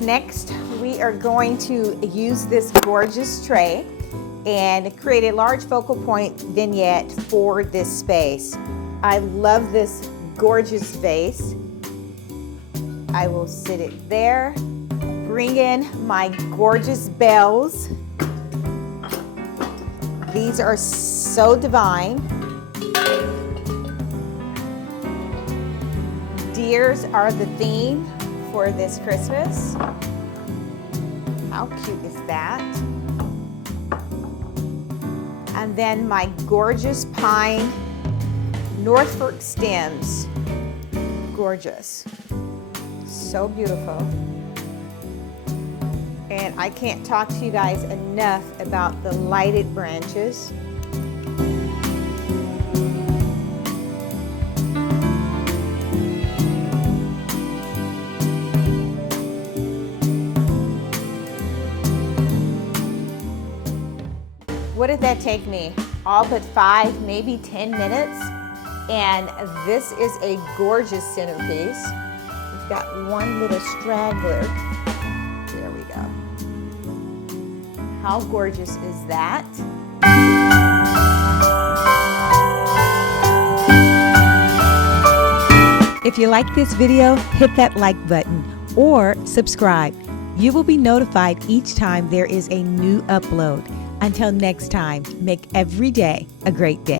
Next, we are going to use this gorgeous tray and create a large focal point vignette for this space. I love this gorgeous vase. I will sit it there, bring in my gorgeous bells. These are so divine. Deers are the theme for this Christmas. How cute is that? And then my gorgeous pine Norfolk stems. Gorgeous. So beautiful. And I can't talk to you guys enough about the lighted branches. What did that take me? All but 5, maybe 10 minutes. And this is a gorgeous centerpiece. We've got one little straggler. There we go. How gorgeous is that? If you like this video, hit that like button or subscribe. You will be notified each time there is a new upload. Until next time, make every day a great day.